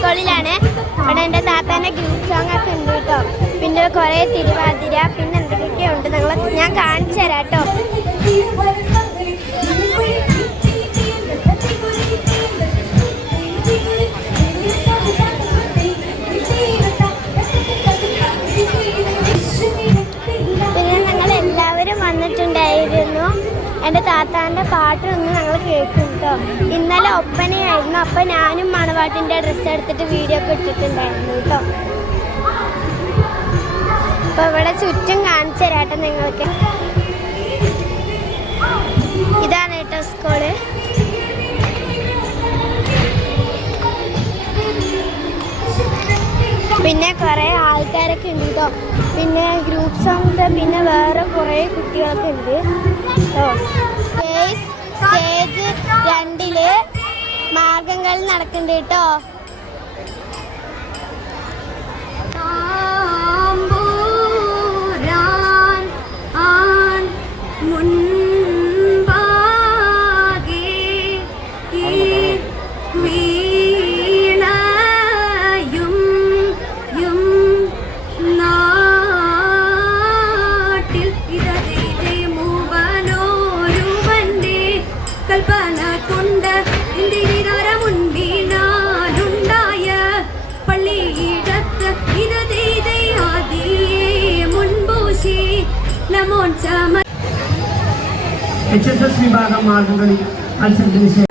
സ്കൂളിലാണ്. അവിടെ എൻ്റെ താത്താൻ്റെ ഗ്രൂപ്പ് സോങ് ഒക്കെ ഉണ്ട് കേട്ടോ. പിന്നെ കുറേ തിരുവാതിര പിന്നെ എന്തൊക്കെയൊക്കെ ഉണ്ട്. ഞാൻ കാണിച്ചു തരാം കേട്ടോ. പിന്നെ ഞങ്ങളെല്ലാവരും വന്നിട്ടുണ്ടായിരുന്നു. എൻ്റെ താത്താൻ്റെ പാട്ടൊന്നും ഞങ്ങൾ കേൾക്കും കേട്ടോ. ഇന്നലെ ഒപ്പനയായിരുന്നു. അപ്പം ഞാനും മണവാട്ടിൻ്റെ ഡ്രസ്സ് എടുത്തിട്ട് വീഡിയോ ഒക്കെ ഇട്ടിട്ടുണ്ടായിരുന്നു കേട്ടോ. അപ്പോൾ ഇവിടെ ചുറ്റും കാണിച്ചു തരാട്ടോ നിങ്ങൾക്ക്. ഇതാണ് കേട്ടോ സ്കൂള്. പിന്നെ കുറേ ആൾക്കാരൊക്കെ ഉണ്ട് കേട്ടോ. പിന്നെ ഗ്രൂപ്പ് സോങ് പിന്നെ വേറെ കുറേ കുട്ടികളൊക്കെ ഉണ്ട് കേട്ടോ. സ്റ്റേജ് 2 മാർഗംകളി നടക്കുന്നുണ്ട് കേട്ടോ. HSS വിഭാഗം മാർഗംകളി മത്സരത്തിന്